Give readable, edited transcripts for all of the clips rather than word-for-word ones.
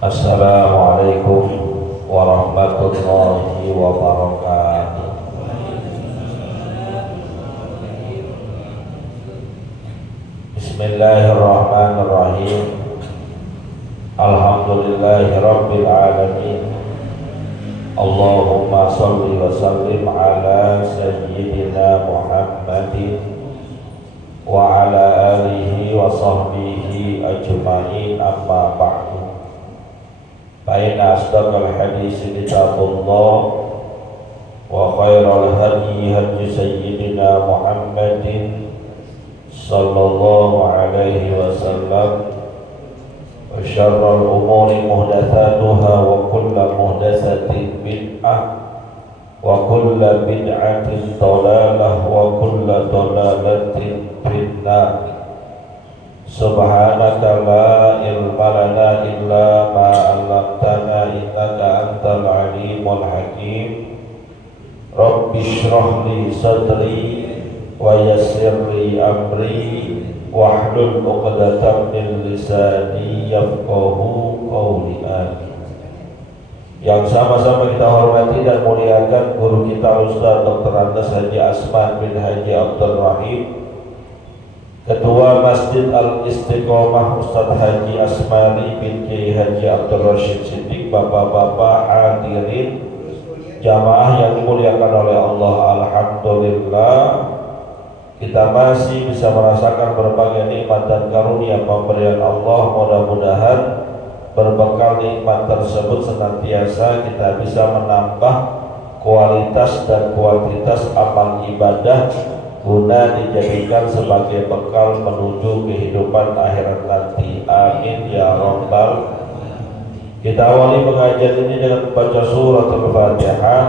Assalamualaikum warahmatullahi wabarakatuh. Bismillahirrahmanirrahim. Alhamdulillahi rabbil alamin. Allahumma shalli wa sallim ala sayyidina Muhammadin wa ala alihi wa sahbihi ajma'in, amma ba'du. فإن أصدق الحديث كتاب الله وخير الهدي هدي سيدنا محمد صلى الله عليه وسلم وشر الأمور محدثاتها وكل محدثة بدعة وكل بدعة ضلالة وكل ضلالة في النار. Subhanaka la ilma lana illa ma 'allamtana innaka antal alimul hakim. Rabbi shrah li sadri wa yassir li amri wahlul 'uqdatam min lisani yafqahu qawli. Yang sama-sama kita hormati dan muliakan guru kita Ustaz Dr. Andes Haji Asman bin Haji Abdul Rahim, Ketua Masjid Al-Istiqomah Ustadz Haji Asmari bin Kiai Haji Abdul Rashid Siddiq, bapak-bapak hadirin jamaah yang dimuliakan oleh Allah. Alhamdulillah kita masih bisa merasakan berbagai nikmat dan karunia pemberian Allah. Mudah-mudahan berbekal nikmat tersebut senantiasa kita bisa menambah kualitas dan kuantitas amal ibadah guna dijadikan sebagai bekal menuju kehidupan akhirat nanti. Amin ya rabbal. Kita awali pengajian ini dengan membaca surat Al-Fatihah.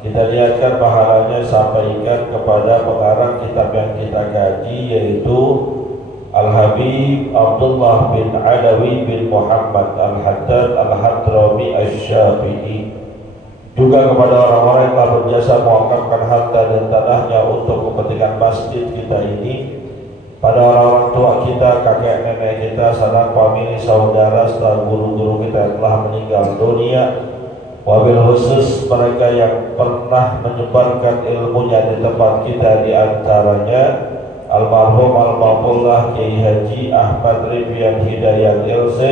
Kita lihatkan pahalanya sampaikan kepada pengarang kitab yang kita kaji, yaitu Al-Habib Abdullah bin Alawi bin Muhammad Al-Haddad Al-Hadrami Asy-Syafi'i. Juga kepada orang-orang yang telah berjasa mewakafkan harta dan tanahnya untuk kepentingan masjid kita ini, pada orang-orang tua kita, kakek nenek kita, sanak famili, saudara, serta guru-guru kita yang telah meninggal dunia, wabil khusus mereka yang pernah menyebarkan ilmunya di tempat kita, di antaranya almarhum Al-Maqullah Kiai Haji Ahmad Ridwan Hidayat LC,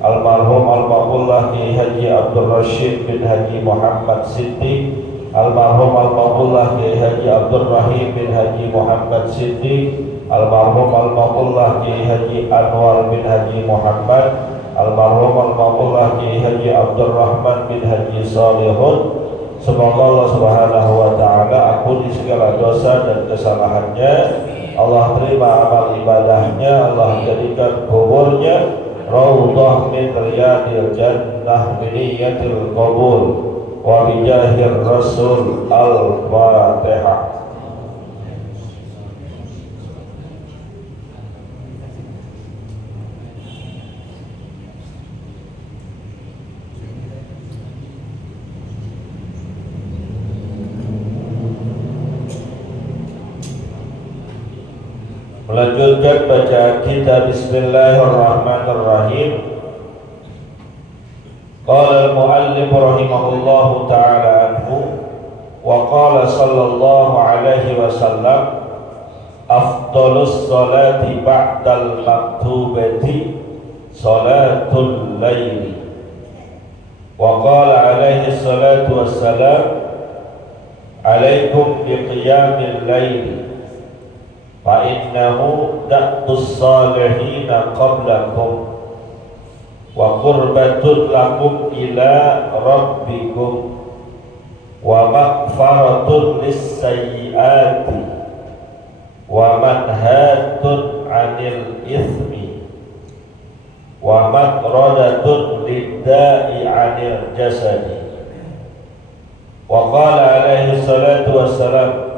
almarhum Al-Maqullah Kiai Haji Abdul Rashid bin Haji Muhammad Siddiq, almarhum Al-Maqullah Kiai Haji Abdul Rahim bin Haji Muhammad Siddiq, almarhum Al-Maqullah Kiai Haji Anwar bin Haji Muhammad, almarhum Al-Maqullah Kiai Haji Abdul Rahman bin Haji Salihun. Semoga Allah Subhanahu wa taala ampuni segala dosa dan kesalahannya, Allah terima amal ibadahnya, Allah jadikan kuburnya Raudhah min riyadil jannah biniyatil qabul wa bijahir rasul. Al-Fatihah. Melanjutkan bacaan kita. Bismillahirrahmanirrahim. Qala al-muallif rahimahullahu ta'ala anhu wa qala sallallahu alaihi wasallam afdalus salati ba'dal maktubati salatul laili. Wa qala alaihi salatu wassalam alaikum biqiyamil laili fa innahu da'tus salihina qablakum wa qurbatun lakum ila rabbikum wa maghfaratun lis-sayyiati wa manhatun 'anil ithmi wa matradatun lid-da'i 'anil jasadi. Wa qala alaihi salatu wassalam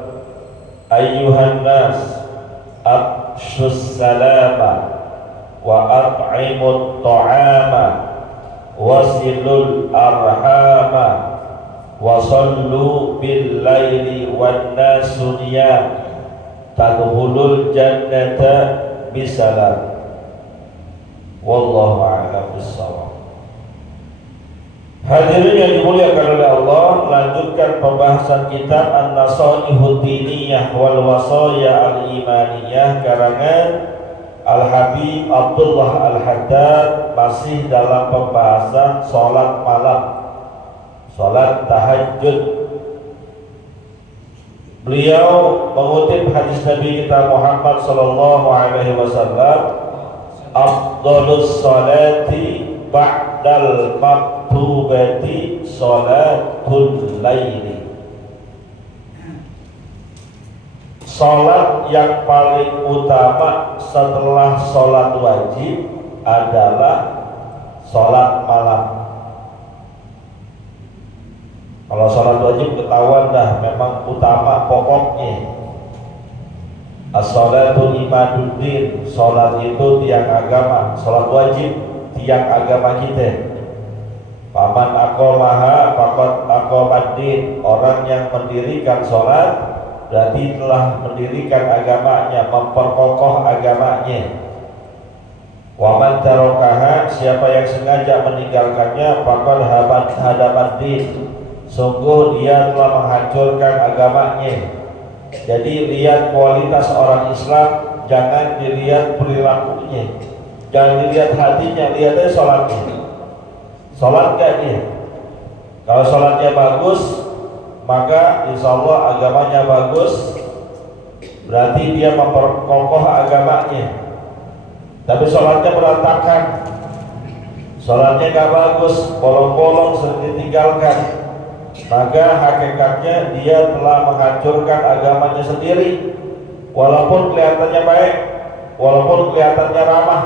ayyuhan nas afshus salama wa at'imut ta'ama wasilul arhama wa sallu bil laili wan nasu niyam tadkhulul jannata bisalam. Wallahu a'lam bissawab. Hadirin yang dimuliakan oleh Allah, melanjutkan pembahasan kitab An-Nasaihud Diniyah wal Wasaya Al-Imaniyah karangan Al-Habib Abdullah Al-Haddad, masih dalam pembahasan sholat malam, sholat tahajud. Beliau mengutip hadis Nabi kita Muhammad sallallahu alaihi wasallam, afdhalus sholati ba'dal maktubati sholatul laili. Sholat yang paling utama setelah sholat wajib adalah sholat malam. Kalau sholat wajib ketahuan dah memang utama pokoknya. As-sholatu imaduddin, sholat itu tiang agama, sholat wajib tiang agama kita. Paman aqomaha faqad aqomaddin, orang yang mendirikan sholat berarti telah mendirikan agamanya, memperkokoh agamanya. Waman tarokaha, siapa yang sengaja meninggalkannya, faqad hadamaddin, sungguh dia telah menghancurkan agamanya. Jadi lihat kualitas orang Islam, jangan dilihat perilakunya, jangan dilihat hatinya, lihatnya sholatnya. Sholat gak dia? Kalau sholatnya bagus, maka insya Allah agamanya bagus, berarti dia memperkokoh agamanya. Tapi sholatnya berantakan, sholatnya gak bagus, bolong-bolong, sering ditinggalkan, maka hakikatnya dia telah menghancurkan agamanya sendiri. Walaupun kelihatannya baik, walaupun kelihatannya ramah,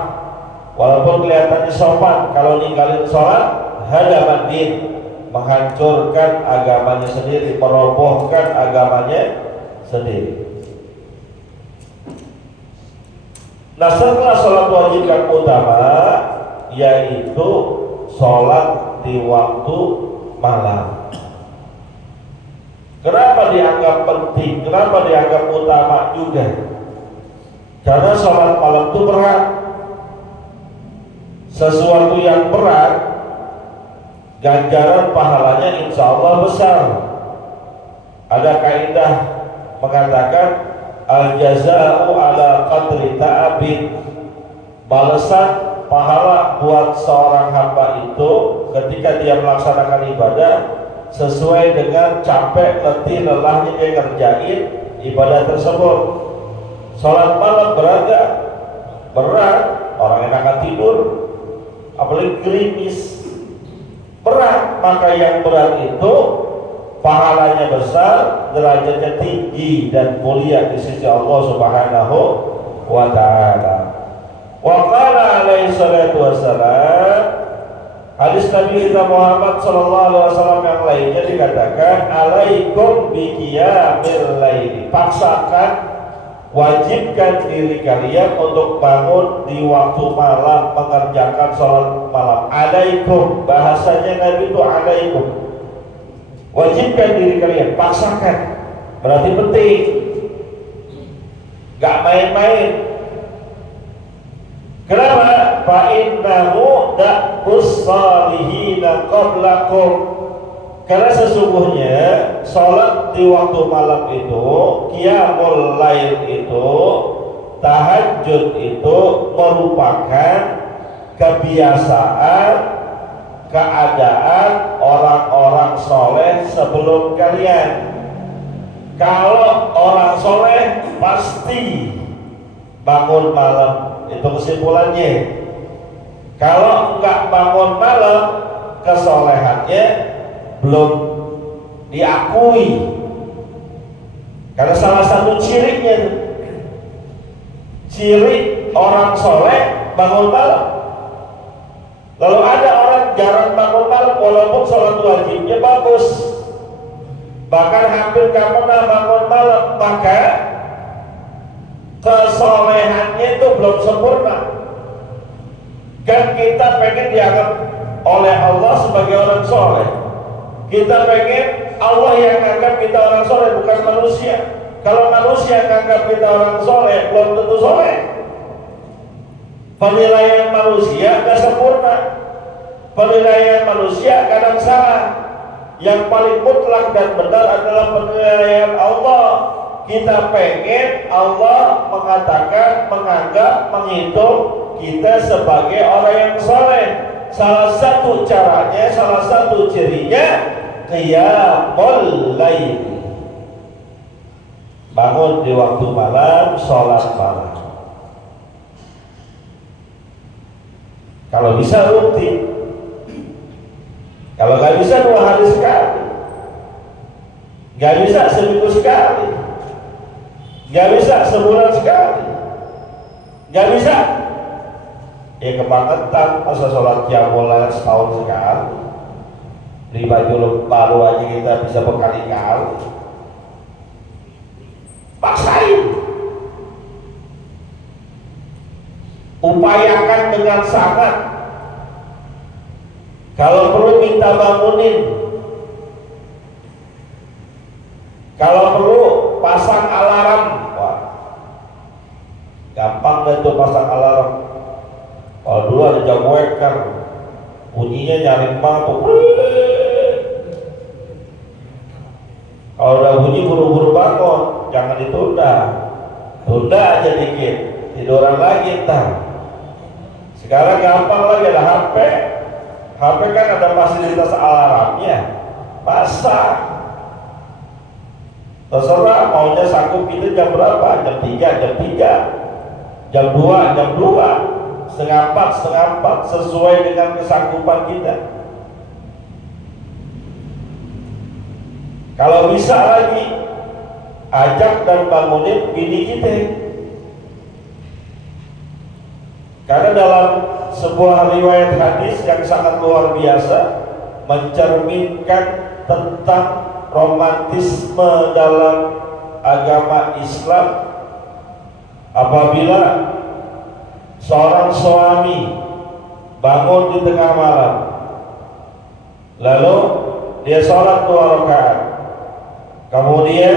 walaupun kelihatannya sopan, kalau ninggalin sholat, hadamaddin, menghancurkan agamanya sendiri, merobohkan agamanya sendiri. Nah, setelah sholat wajib yang utama, yaitu sholat di waktu malam. Kenapa dianggap penting? Kenapa dianggap utama juga? Karena sholat malam itu berat. Sesuatu yang berat, ganjaran pahalanya insya Allah besar. Ada kaidah mengatakan al-jaza'u ala qadri ta'abid, balasan pahala buat seorang hamba itu ketika dia melaksanakan ibadah sesuai dengan capek, letih, lelahnya dia ngerjain ibadah tersebut. Sholat malam berat gak? Berat. Orang enakan tidur, apalagi gerimis, berat. Maka yang berat itu pahalanya besar, derajatnya tinggi dan mulia di sisi Allah Subhanahu wa ta'ala. Wa qala alaihi salatu wassalam, hadis Nabi kita Muhammad sallallahu alaihi wasallam yang lainnya dikatakan, alaikum biqiyamil laili, paksakan, wajibkan diri kalian untuk bangun di waktu malam, mengerjakan sholat malam. Alaikum, bahasanya Nabi itu alaikum, wajibkan diri kalian, paksakan, berarti penting, gak main-main. Kenapa? Fa'innahu da'bus salihina qablakum, karena sesungguhnya sholat di waktu malam itu, qiyamul lail itu, tahajud itu merupakan kebiasaan, keadaan orang-orang soleh sebelum kalian. Kalau orang soleh pasti bangun malam, itu kesimpulannya. Kalau enggak bangun malam, kesolehannya belum diakui. Karena salah satu ciriknya, ciri orang soleh bangun malam. Lalu ada orang jarang bangun malam walaupun sholat wajibnya bagus, bahkan hampir gak pernah bangun malam, maka kesolehannya itu belum sempurna. Kan kita pengen dianggap oleh Allah sebagai orang soleh, kita pengen Allah yang menganggap kita orang soleh, bukan manusia. Kalau manusia menganggap kita orang soleh, belum tentu soleh. Penilaian manusia gak sempurna. Penilaian manusia kadang salah. Yang paling mutlak dan benar adalah penilaian Allah. Kita pengen Allah mengatakan, menganggap, menghitung kita sebagai orang yang soleh. Salah satu caranya, salah satu cirinya qiyamul lail, bangun di waktu malam, sholat malam. Kalau bisa rutin, kalau nggak bisa 2 hari sekali, nggak bisa seminggu sekali, nggak bisa sebulan sekali, nggak bisa ya kebangetan masa sholat qiyamul lail setahun sekali. Di baju baru aja kita bisa berkali-kali. Paksain, upayakan dengan sangat. Kalau perlu minta bangunin, kalau perlu pasang alarm. Wah, gampang deh tuh pasang alarm. Kalau dulu ada jam weker, bunyinya nyaring banget tuh. Kalau udah bunyi buru-buru bangun, jangan ditunda. Tunda aja dikit, tiduran lagi ntar. Sekarang gampang lagi, ada HP. HP kan ada fasilitas alarmnya, pasang. Terserah maunya sanggup itu jam berapa, jam 3, jam 2, jam 2, setengah 4, sesuai dengan kesanggupan kita. Kalau bisa lagi, ajak dan bangunin bini kita. Karena dalam sebuah riwayat hadis yang sangat luar biasa mencerminkan tentang romantisme dalam agama Islam, apabila seorang suami bangun di tengah malam lalu dia sholat 2 rakaat, kemudian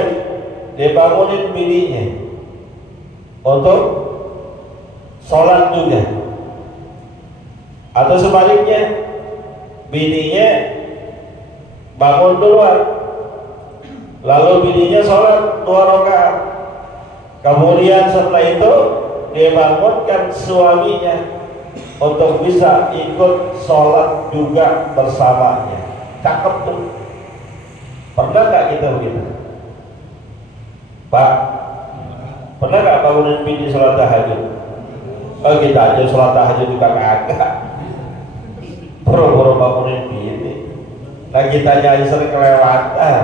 dia bangunin bininya untuk sholat juga, atau sebaliknya bininya bangun duluan lalu bininya sholat 2 rakaat, kemudian setelah itu dia bangunkan suaminya untuk bisa ikut sholat juga bersamanya. Cakep tuh. Pernah nggak kita begitu, Pak? Pernah nggak bangunin bini sholat tahajud? Oh, kita aja sholat tahajud juga kagak. Boro-boro bangunin bini. Nah, kita aja sering kelewatan.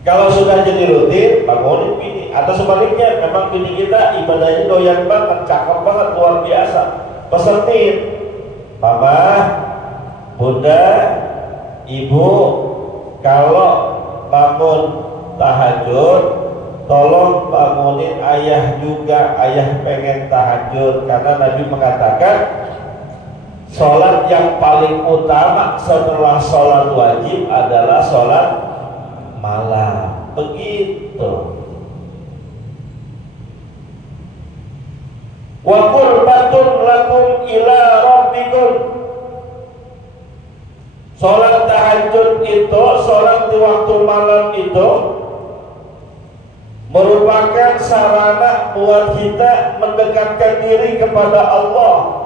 Kalau sudah jadi rutin, bangunin bini. Atau sebaliknya, memang bini kita ibadahnya doyan banget, cakep banget, luar biasa. Pesenin, Mama, Bunda, Ibu, kalau bangun tahajud, tolong bangunin ayah juga. Ayah pengen tahajud. Karena Nabi mengatakan sholat yang paling utama setelah sholat wajib adalah sholat malam. Begitu. Wa qurbatun lakum ila rabbikum. Sholat tahajud itu, sholat di waktu malam itu merupakan sarana buat kita mendekatkan diri kepada Allah.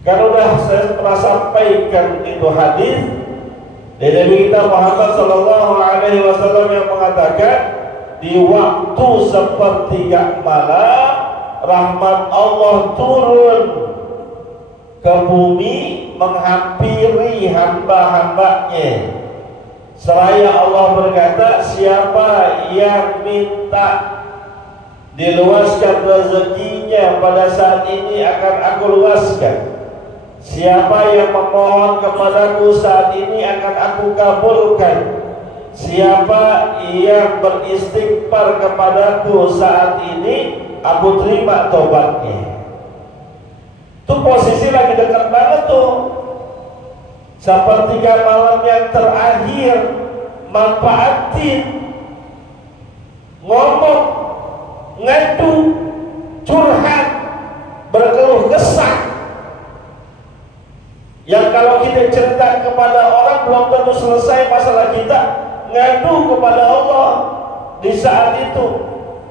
Karena sudah saya pernah sampaikan itu hadis dari Nabi kita Muhammad sallallahu alaihi wasallam yang mengatakan, di waktu sepertiga malam rahmat Allah turun ke bumi menghampiri hamba-hambanya. Seraya Allah berkata, siapa yang minta diluaskan rezekinya pada saat ini akan aku luaskan. Siapa yang memohon kepadaku saat ini akan aku kabulkan. Siapa yang beristighfar kepadaku saat ini, aku terima tobatnya. Itu posisi lagi dekat banget tuh. Sepertiga malam yang terakhir, manfaatin, ngomong, ngadu, curhat, berkeluh kesah Yang kalau kita cerita kepada orang belum tentu selesai masalah kita, ngadu kepada Allah di saat itu,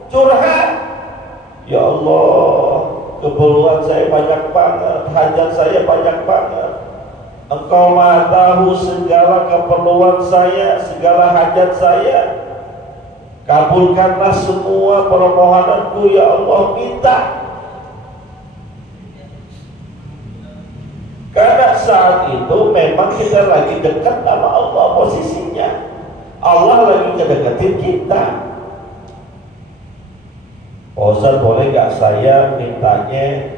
curhat. Ya Allah, keperluan saya banyak banget, hajat saya banyak banget. Engkau Maha tahu segala keperluan saya, segala hajat saya. Kabulkanlah semua permohonanku ya Allah, minta. Karena saat itu memang kita lagi dekat sama Allah posisinya. Allah lagi ngedeketin kita. Ustaz, boleh gak saya mintanya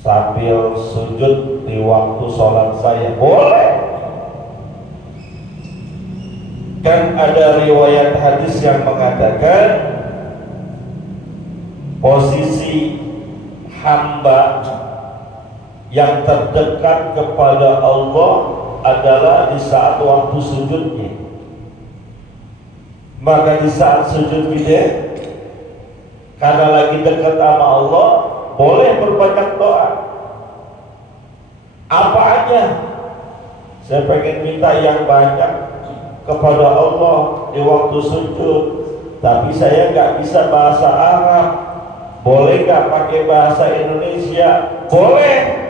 sambil sujud di waktu sholat saya? Boleh. Kan ada riwayat hadis yang mengatakan posisi hamba yang terdekat kepada Allah adalah di saat waktu sujudnya. Maka di saat sujud kita, karena lagi dekat sama Allah, boleh berbanyak doa. Apa aja. Saya pengen minta yang banyak kepada Allah di waktu sujud, tapi saya nggak bisa bahasa Arab. Boleh nggak pakai bahasa Indonesia? Boleh.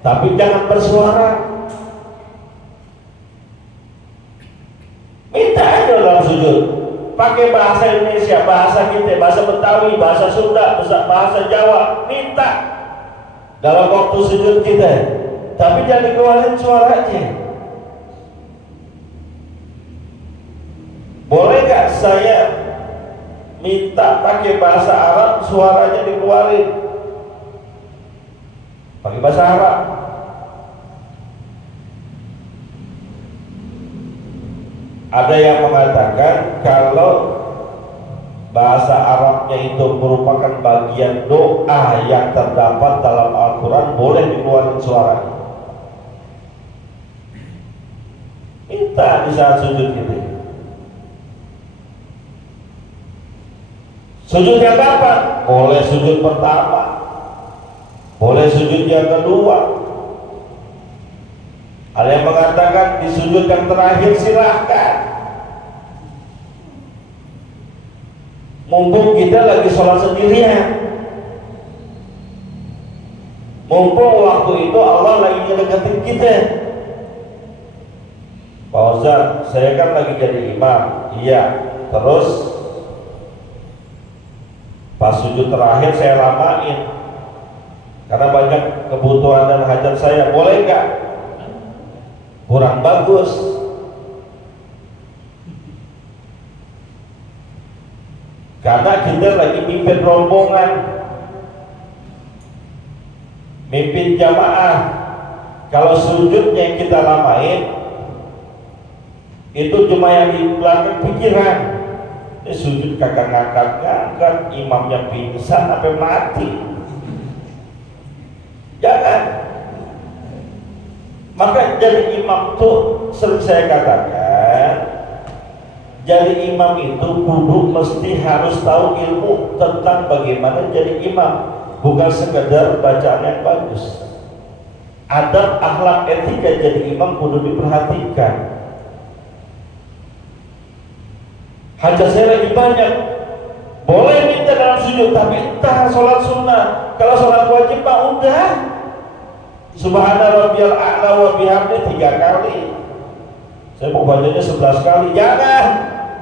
Tapi jangan bersuara. Minta aja dalam sujud. Pakai bahasa Indonesia, bahasa kita, bahasa Betawi, bahasa Sunda, bahasa Jawa. Minta dalam waktu sujud kita. Tapi jangan dikeluarin suaranya. Boleh gak saya minta pakai bahasa Arab, suaranya dikeluarin? Pakai bahasa Arab. Ada yang mengatakan kalau bahasa Arabnya itu merupakan bagian doa yang terdapat dalam Al-Quran, boleh dikeluarin suaranya. Minta di saat sujud gitu. Sujud yang kapan? Boleh sujud pertama, boleh sujud yang kedua. Ada yang mengatakan di sujud yang terakhir silahkan. Mumpung kita lagi sholat sendirian, mumpung waktu itu Allah lagi ngedeketin kita. Pak Ustaz, saya kan lagi jadi imam. Iya, terus pas sujud terakhir saya lamain karena banyak kebutuhan dan hajat saya. Boleh nggak? Kurang bagus. Karena kita lagi mimpin rombongan, mimpin jamaah. Kalau sujudnya kita lamain, itu cuma yang di belakang pikiran. Ini sujud kagak ngangkat-ngangkat, imamnya pingsan sampai mati. Jangan. Maka jadi imam tuh sering saya katakan, jadi imam itu kudu mesti harus tahu ilmu tentang bagaimana jadi imam, bukan sekedar bacaan yang bagus. Adab, akhlak, etika jadi imam kudu diperhatikan. Hajat saya lagi banyak, boleh minta dalam sujud, tapi entah sholat sunnah. Kalau sholat wajib pak udah Subhana rabbiyal a'la wa bihamdi 3 kali. Saya mau bacanya 11 kali. Jangan,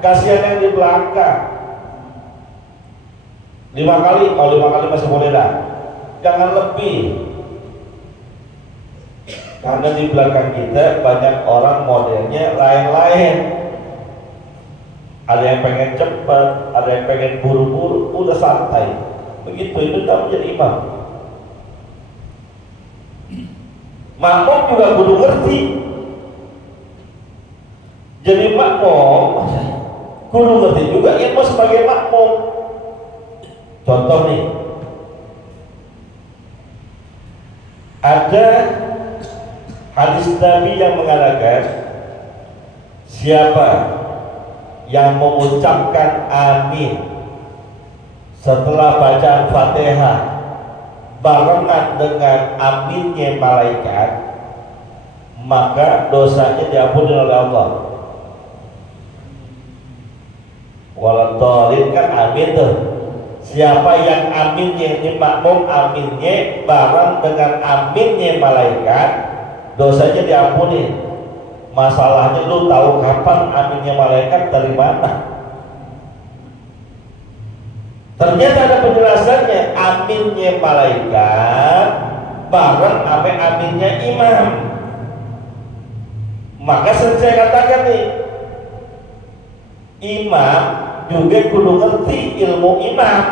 kasihan yang di belakang. 5 kali, kalau 5 kali masih boleh dah. Jangan lebih. Karena di belakang kita banyak orang modelnya lain-lain. Ada yang pengen cepat, ada yang pengen buru-buru, udah santai. Begitu itu tak menjadi imam. Makmum juga kudu ngerti. Jadi makmum kudu ngerti juga ilmu sebagai makmum. Contoh nih, ada hadis Nabi yang mengatakan siapa yang mengucapkan amin setelah bacaan Fatihah barengan dengan aminnya malaikat, maka dosanya diampuni oleh Allah. Waladhdallin kan amin tuh. Siapa yang aminnya ini makmum aminnya bareng dengan aminnya malaikat, dosanya diampuni. Masalahnya lu tahu kapan aminnya malaikat dari mana? Ternyata ada penjelasannya. Aminnya malaikat bareng sama aminnya imam. Maka saya katakan nih, imam juga kudu ngerti ilmu imam.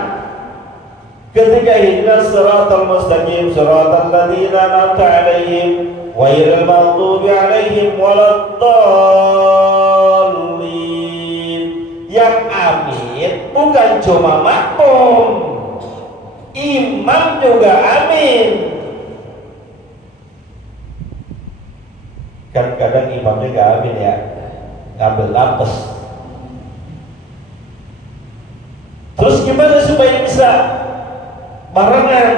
Ketika ihdinas siratal mustaqim siratal ladzina an'amta 'alaihim ghairil maghdubi 'alaihim waladdallin. Yang amin bukan cuma makmum, imam juga amin. Kan kadang imamnya gak amin ya, ngambil nafas. Terus gimana supaya bisa barengan?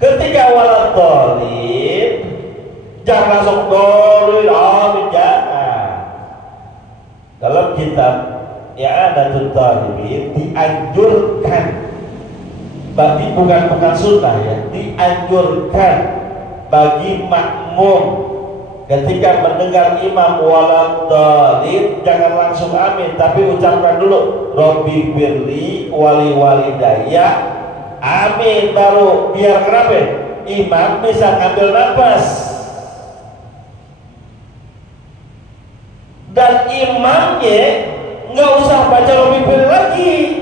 Ketika waladhdallin, jangan langsung dolin, amin, jangan. Dalam kitab I'anatul Talibin dianjurkan, bagi bukan sunnah ya, dianjurkan bagi makmum ketika mendengar imam waladhdallin jangan langsung amin, tapi ucapkan dulu Robbi birli wali walidayya, amin, baru biar kenapa? Imam bisa ngambil nafas. Dan imamnya nggak usah baca Robbi birli lagi.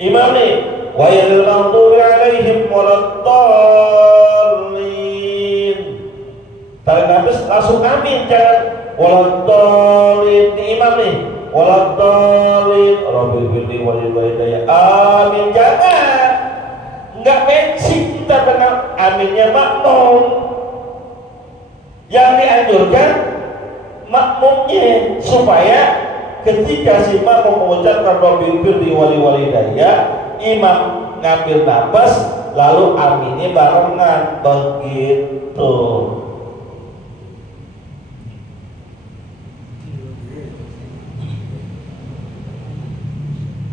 Imam nih ghairil maghdubi 'alaihim waladdallin, tarik nafas langsung amin, jangan waladdallin. Di imam nih waladdallin Rabbil birri walil walidayya, amin, jangan. Enggak matching kita dengan aminnya makmum. Yang dianjurkan makmumnya, supaya ketika si makmum mengucapkan Rabbil birri walil walidayya, imam ngambil nafas lalu aminnya barengan, begitu.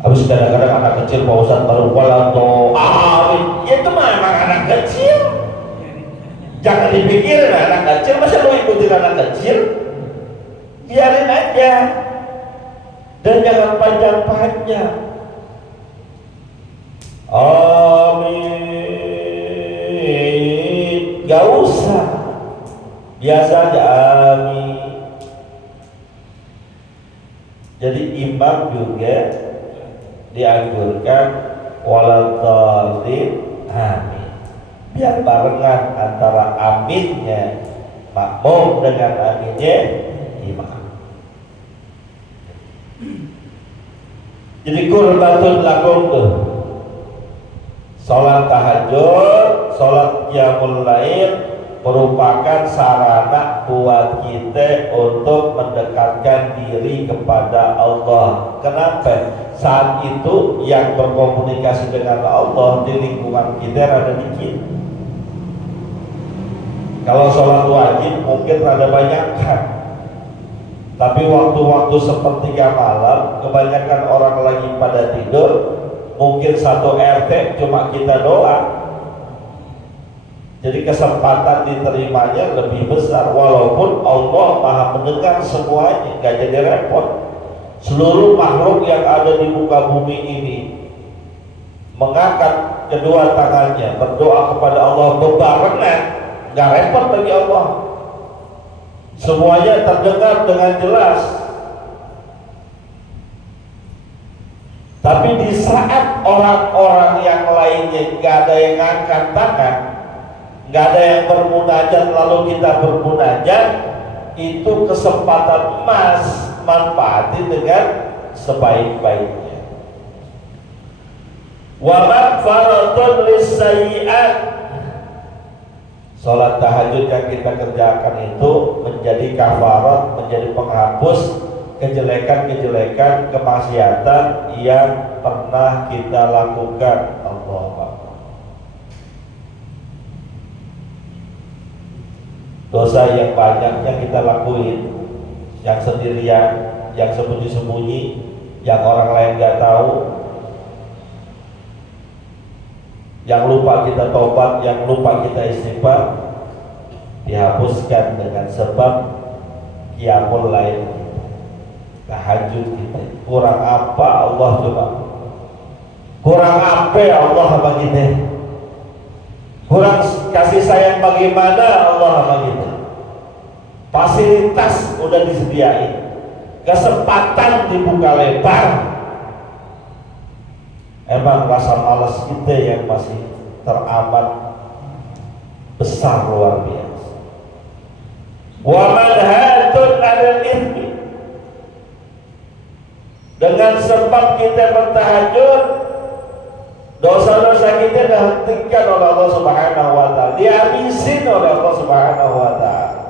Habis kadang-kadang anak kecil Pak Ustadz baru waladhdallin, amin, ya itu memang anak kecil. Jangan dipikirin anak kecil, masa lu ikutin anak kecil? Biarin aja. Dan jangan panjang-panjang. Amin, gak usah, biasa aja amin. Jadi imam juga dianjurkan waladhdallin, amin, biar barengan antara aminnya makmum dengan aminnya imam. Jadi qurbatun lakum tuh, sholat tahajud, sholat qiyamul lail merupakan sarana buat kita untuk mendekatkan diri kepada Allah. Kenapa? Saat itu yang berkomunikasi dengan Allah di lingkungan kita rada dikit. Kalau sholat wajib mungkin rada banyak kan, tapi waktu-waktu sepertiga malam kebanyakan orang lagi pada tidur, mungkin satu RT cuma kita doang. Jadi kesempatan diterimanya lebih besar, walaupun Allah maha mendengar semuanya, gak jadi repot. Seluruh makhluk yang ada di muka bumi ini mengangkat kedua tangannya berdoa kepada Allah bebarengan, gak repot bagi Allah. Semuanya terdengar dengan jelas. Tapi di saat orang-orang yang lainnya gak ada yang ngangkat tangan, gak ada yang bermunajat lalu kita bermunajat, itu kesempatan emas, manfaatin dengan sebaik-baiknya. Wa maghfiratun lis-sayyi'at, sholat tahajud yang kita kerjakan itu menjadi kafarat, menjadi penghapus kejelekan-kejelekan, kemaksiatan yang pernah kita lakukan. Allah dosa yang banyaknya kita lakuin, yang sendirian, yang sembunyi-sembunyi, yang orang lain gak tahu, yang lupa kita tobat, yang lupa kita istighfar, dihapuskan dengan sebab qiyamul lail, tahajud kita. Kurang apa Allah coba? Kurang apa Allah sama kita? Kurang kasih sayang bagaimana Allah sama kita? Fasilitas udah disediain, kesempatan dibuka lebar, emang rasa malas kita yang masih teramat besar luar biasa. Wa manhatun 'alal ithmi, dengan sebab kita bertahajud, dosa-dosa kita dihentikan oleh Allah Subhanahu wa ta'ala, dihabisin oleh Allah Subhanahu wa ta'ala.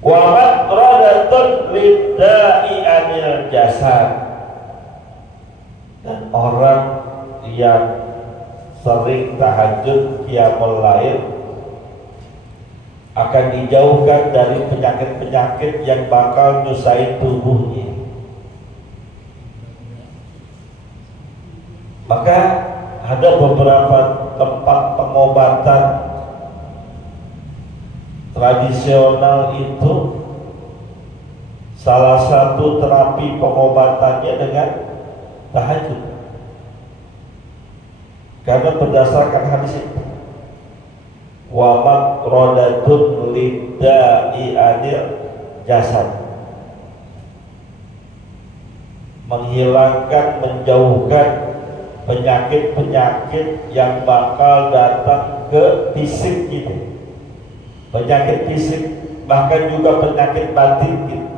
Wa matradatun lidda'i anil jasad, dan orang yang sering tahajud qiyamul lail akan dijauhkan dari penyakit-penyakit yang bakal nyusahin tubuhnya. Maka ada beberapa tempat pengobatan tradisional itu, salah satu terapi pengobatannya dengan tahajud. Karena berdasarkan hadis itu, wa matradatun lidda'i anil jasad, menghilangkan, menjauhkan penyakit-penyakit yang bakal datang ke fisik kita, penyakit fisik, bahkan juga penyakit batin kita.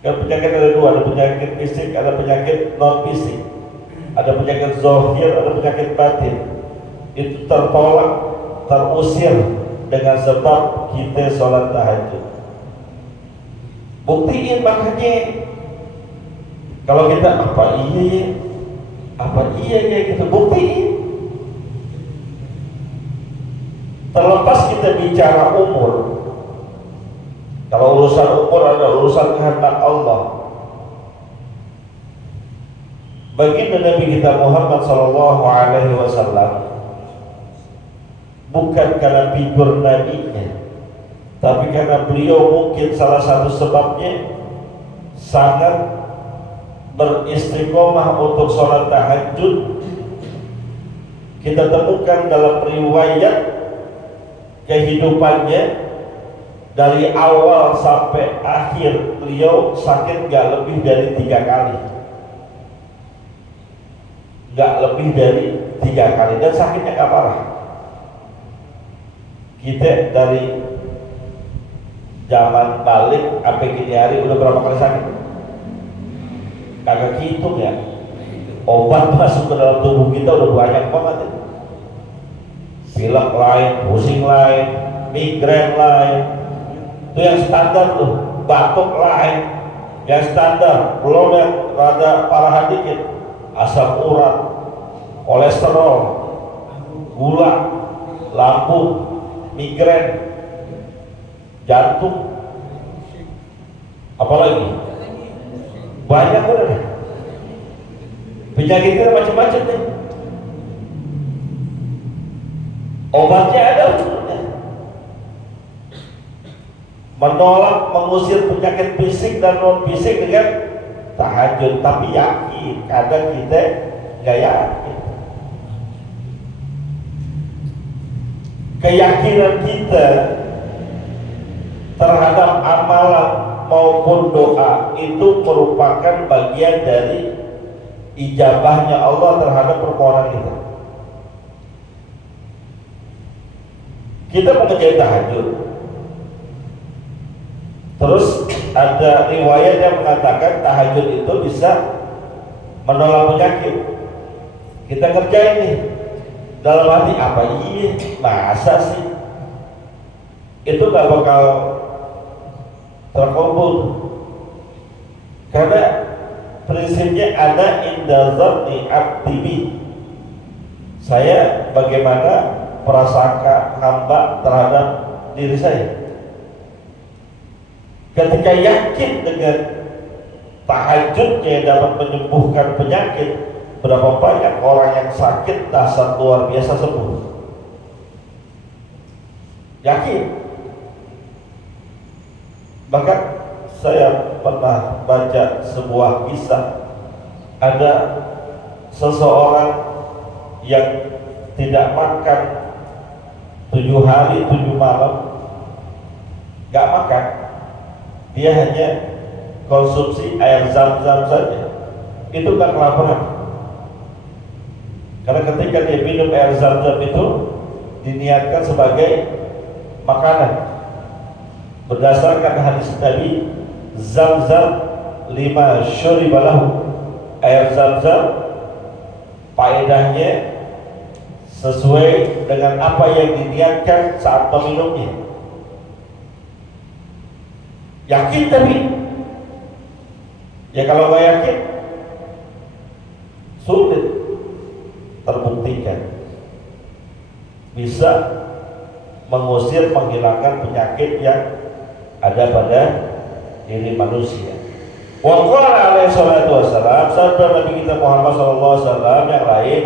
Kan penyakit ada dua, ada penyakit fisik, ada penyakit non fisik, ada penyakit zahir, ada penyakit batin. Itu tertolak, terusir dengan sebab kita sholat tahajud. Buktiin makanya, kalau kita apa iya kayak gitu, buktiin. Terlepas kita bicara umur, kalau urusan umur adalah urusan kehendak Allah. Baginda Nabi kita Muhammad sallallahu alaihi wasallam, bukan karena figur nabinya, tapi karena beliau mungkin salah satu sebabnya sangat beristiqomah untuk sholat tahajud. Kita temukan dalam riwayat kehidupannya, dari awal sampai akhir beliau sakit gak lebih dari 3 kali, gak lebih dari 3 kali, dan sakitnya gak parah. Kita dari zaman balik sampai gini hari udah berapa kali sakit? Kagak hitung ya. Obat masuk ke dalam tubuh kita udah banyak banget ya. Pilek lain, pusing lain, migrain lain, itu yang standar tuh. Batuk lain, yang standar. Belum yang rada parah dikit, asam urat, kolesterol, gula, lambung, migrain, jantung, apalagi banyak udah. Penyakitnya macam-macam nih. Obatnya ada, menolak, mengusir penyakit fisik dan non fisik dengan tahajud. Tapi yakin, kadang kita nggak yakin. Keyakinan kita terhadap amalan maupun doa itu merupakan bagian dari ijabahnya Allah terhadap permohonan kita. Kita mengerjakan tahajud, terus ada riwayat yang mengatakan tahajud itu bisa menolak penyakit. Kita kerjain nih, dalam hati apa iya, masa sih itu gak bakal terkabul, karena prinsipnya ada indazar di abdibi, Saya bagaimana prasangka hamba terhadap diri saya. Ketika yakin dengan tahajudnya yang dapat menyembuhkan penyakit, berapa banyak orang yang sakit dahsyat luar biasa sembuh. Yakin. Bahkan saya pernah baca sebuah kisah, ada seseorang yang tidak makan 7 hari 7 malam, gak makan, dia hanya konsumsi air zam-zam saja, itu gak kelaparan. Karena ketika dia minum air zam-zam itu diniatkan sebagai makanan. Berdasarkan hadis Nabi, zam-zam lima syuribalahu, air zam-zam faedahnya sesuai dengan apa yang diniatkan saat meminumnya. Yakin tapi ya kalau nggak yakin sulit terbuktikan bisa mengusir, menghilangkan penyakit yang ada pada diri manusia. Wa qala alaihi salatu wassalam, sabda Nabi kita Muhammad sallallahu alaihi wasallam yang lain,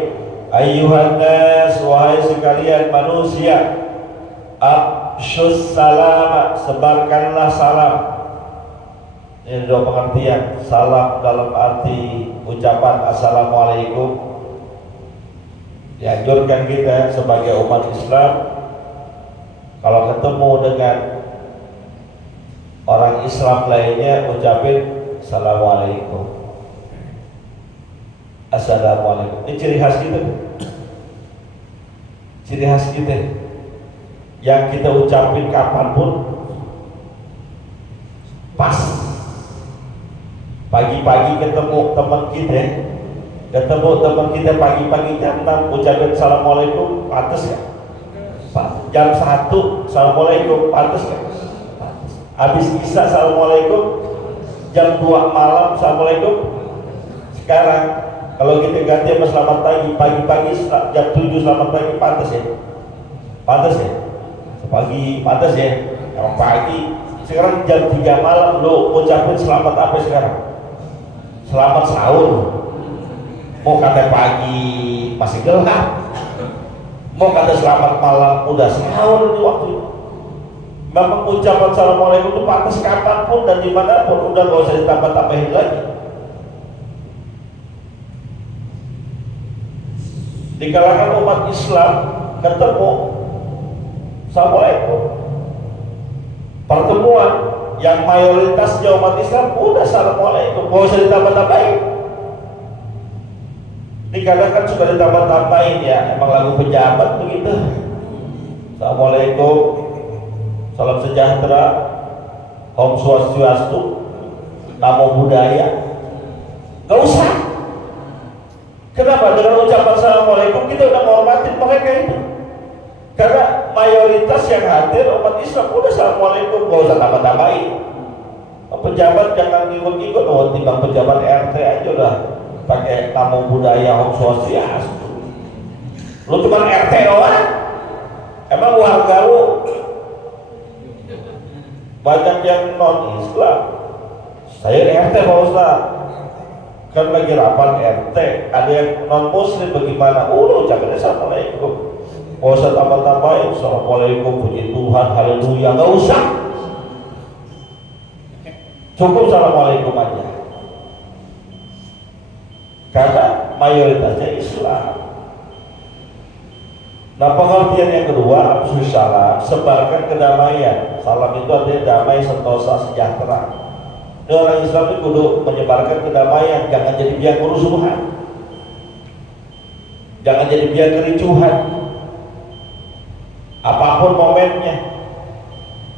ayyuhan nas, wahai sekalian manusia, afshus salam, sebarkanlah salam. Ini dua pengertian. Salam dalam arti ucapan assalamualaikum, dianjurkan kita sebagai umat Islam kalau ketemu dengan orang Islam lainnya ucapin assalamualaikum, assalamualaikum. Ini ciri khas kita, ciri khas kita yang kita ucapin kapanpun pas. Pagi-pagi ketemu teman kita, pagi-pagi jam 6 ucapin assalamualaikum, pantas ya? Jam 1 assalamualaikum, pantas ya? Habis isya assalamualaikum, jam 2 malam assalamualaikum. Sekarang kalau kita ganti sama selamat pagi, pagi-pagi jam 7 selamat pagi, pantas ya? Pantas ya? Pagi pantas ya? Kalau pagi, sekarang jam 3 malam lo ucapin selamat apa sekarang? Selamat sahur. Mau kata pagi masih gelap, mau kata selamat malam udah sahur di waktu itu. Memang ucapan assalamualaikum itu pantas kapanpun dan dimanapun, udah gak usah ditambah-tambahin lagi. Di kalangan umat Islam ketemu assalamualaikum, pertemuan yang mayoritasnya umat Islam udah assalamualaikum, gak usah ditambah-tambahin. Dikatakan suka ditambah-tambahin ya, emang lagu pejabat begitu. Assalamualaikum, salam sejahtera, Om Swastiastu, Namo Buddhaya. Gak usah. Kenapa? Dengan ucapan assalamualaikum kita udah menghormatin mereka itu. Karena mayoritas yang hadir umat Islam udah assalamualaikum, gak usah tambah-tambahin. Pejabat jangan ngikut-ngikut, timbang pejabat RT aja udah pakai Namo Buddhaya, Om Swastiastu. Lu cuma RT doang, emang warga lu banyak yang non Islam. Saya RT Pak Ustaz, kan lagi rapat RT, ada yang non Muslim bagaimana? Ucapin assalamualaikum. Gak usah tambah-tambahin assalamualaikum, puji Tuhan, haleluya, gak usah. Cukup assalamualaikum aja. Karena mayoritasnya Islam. Nah, pengertian yang kedua, afshus salam, sebarkan kedamaian. Salam itu artinya damai, sentosa, sejahtera. Ini orang Islam itu kudu menyebarkan kedamaian, jangan jadi biang kerusuhan, jangan jadi biang kericuhan. Apapun momennya,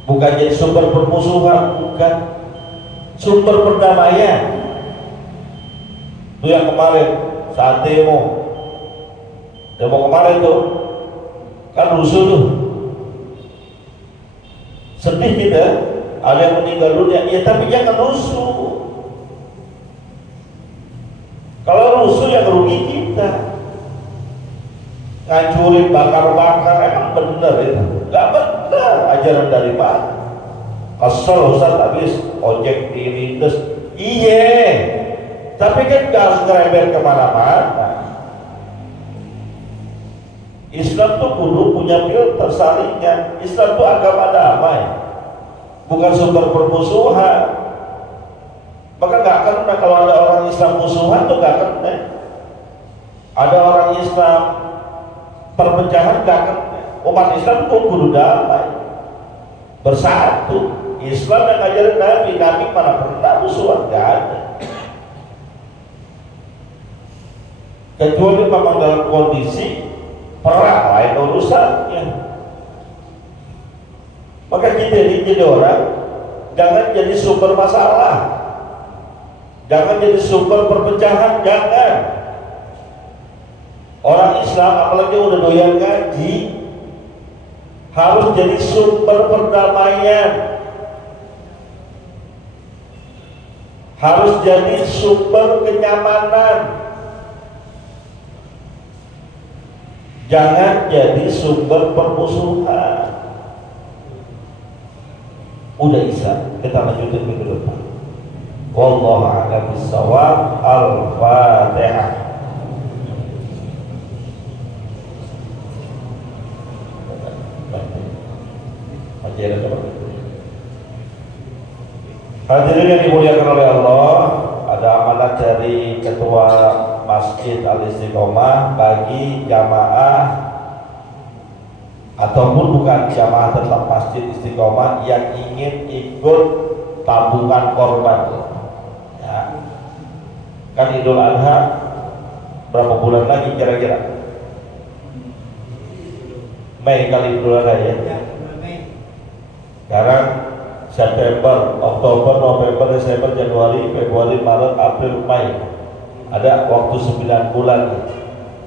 bukan jadi sumber permusuhan, bukan, sumber perdamaian. Itu yang kemarin saat demo kemarin tuh kan rusuh tuh, sedih kita, ada yang meninggal dunia, ya tapi jangan rusuh. Kalau rusuh yang rugi kita. ngancurin, bakar-bakar, emang bener itu? Gak bener, ajaran dari mana? Kesel Ustaz habis ojek dirindes, iya, tapi kan gak harus ngerembet kemana-mana. Islam tuh kudu punya filter saringan. Islam tuh agama damai, bukan sumber permusuhan. Maka gak kena kalau ada orang Islam musuhan tuh gak kena. Ada orang Islam perpecahan gak kena. Umat Islam tuh kudu damai, bersatu. Islam yang ngajarin Nabi mana pernah musuhan, gak ada. Kecuali memang dalam kondisi perang, lain urusannya. Maka kita ini jadi orang, jangan jadi sumber masalah, jangan jadi sumber perpecahan, jangan. Orang Islam apalagi udah doyan ngaji harus jadi sumber perdamaian, harus jadi sumber kenyamanan, jangan jadi sumber permusuhan. Udah bisa, kita lanjutin minggu depan. Wallahu a'lam bishawab. Al-Fatihah. Hadirin yang dimuliakan oleh Allah, ada amanat dari Ketua Masjid Al-Istiqomah bagi jamaah ataupun bukan jamaah tetap Masjid Istiqomah yang ingin ikut tabungan korban. Ya. Kan Idul Adha berapa bulan lagi kira-kira? Mei kali Idul Adha ya. Sekarang September, Oktober, November, Desember, Januari, Februari, Maret, April, Mei. Ada waktu 9 bulan.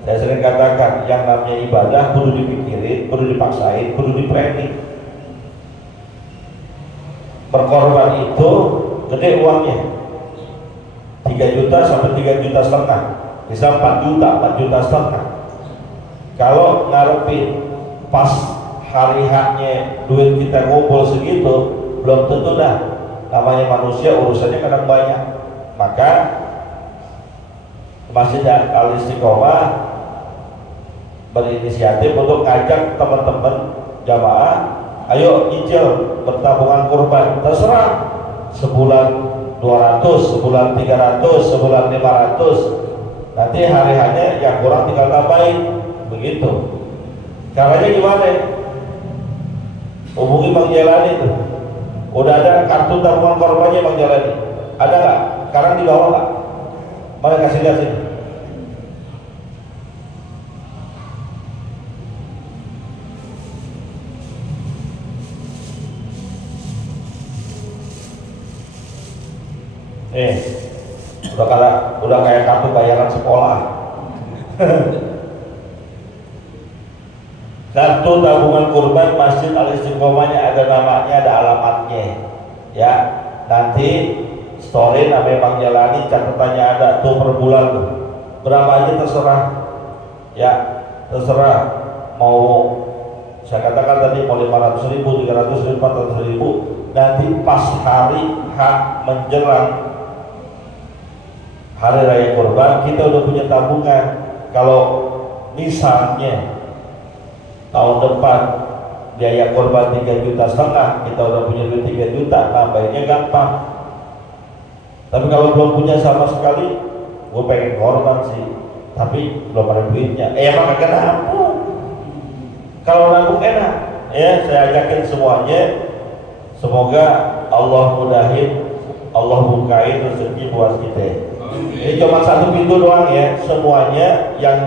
Saya sering katakan, yang namanya ibadah perlu dipikirin, perlu dipaksain, perlu diplanning. Berkorban itu gede uangnya, 3 juta sampai 3 juta setengah, bisa 4 juta setengah. Kalau ngarepin pas hari haknya duit kita ngumpul segitu, belum tentu dah. Namanya manusia urusannya kadang banyak. Maka Masjid Al-Istiqomah berinisiatif untuk ngajak teman-teman jamaah, ayo ijel bertabungan kurban, terserah, sebulan 200, sebulan 300, sebulan 500, nanti hari-harinya yang kurang tinggal tambahin, begitu. Caranya gimana? Hubungi Bang Jelani itu. Udah ada kartu tabungan korbannya Bang Jelani? Ada nggak? Sekarang di bawah nggak? Mana kasih lihat sini. Udah kayak kartu bayaran sekolah. Kartu tabungan kurban Masjid Al-Istiqomahnya ada namanya, ada alamatnya. Ya, nanti story namanya Bang Jalani, catatannya ada tuh per bulan tuh. Berapa aja terserah. Ya, terserah. Mau saya katakan tadi mau 500.000, 300.000, 400.000. Nanti pas hari hak menjelang hari raya kurban kita udah punya tabungan. Kalau misalnya tahun depan biaya korban 3,5 juta, kita udah punya duit 3 juta, nambahinnya gampang. Tapi kalau belum punya sama sekali, gue pengen korban sih, tapi belum ada duitnya. Emang gak nabung. Kalau nabung enak, ya saya ajakin semuanya. Semoga Allah mudahin, Allah bukain rezeki buat kita. Ini cuma satu pintu doang ya, semuanya yang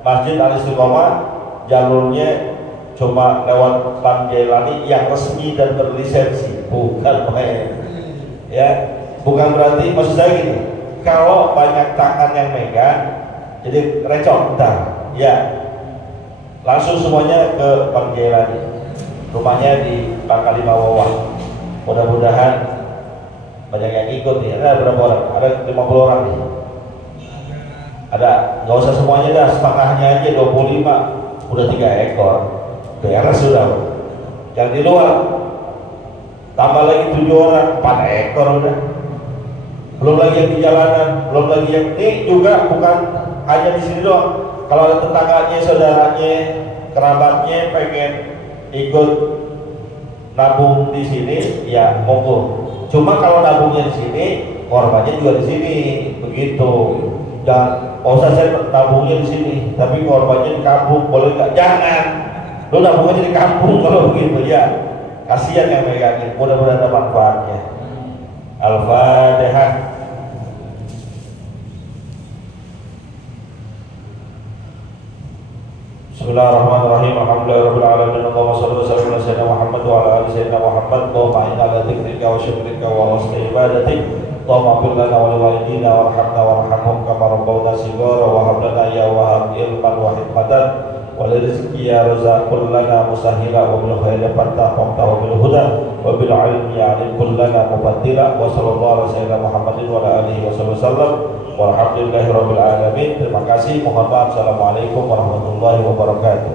Masjid Al-Istiqomah jalurnya cuma lewat Bang Jailani yang resmi dan berlisensi, bukan main. Ya, bukan berarti maksud saya gini, kalau banyak tangan yang megang jadi recok, entar ya langsung semuanya ke Bang Jailani, rumahnya di Pangkal Lima Wawah. Mudah-mudahan banyak yang ikut nih. Ada berapa orang? Ada 50 orang nih. Ada, nggak usah semuanya dah, setengahnya aja 25. udah 3 ekor, beres sudah. Yang di luar tambah lagi 7 orang, 4 ekor udah. Belum lagi yang di jalanan, belum lagi yang ini juga bukan hanya di sini doang. Kalau ada tetangganya, saudaranya, kerabatnya pengen ikut nabung di sini, ya monggo. Cuma kalau nabungnya di sini, korbannya juga di sini, begitu. Dan usah saya nabungnya di sini, tapi korbannya di kampung, boleh nggak? Jangan. Lu nabungnya di kampung kalau begitu ya. Kasihan yang megangin. Mudah-mudahan ada manfaatnya. Al-Fatihah. Bismillahirrahmanirrahim. Alhamdulillahirabbil alamin. Allahumma shalli wa sallim ala sayyidina Muhammad wa ala ali sayyidina Muhammad. Allahumma inna ala dzikrika wa syukrika wa husni ibadatik. Allahumma ighfir lana wa liwalidina warhamna warhamhum kama rabbawna shighara wa hab lana ya wahhab ilman wa hikmatan wa rizqi ya razzaqul lana musahhila wa bil khairi fattah wa bil huda wa bil ilmi alim kullana mufaddila wa sallallahu ala sayyidina Muhammadin wa ala alihi wasallam. Walhamdulillahirabbil alamin. Terima kasih. Mohon maaf. Assalamualaikum warahmatullahi wabarakatuh.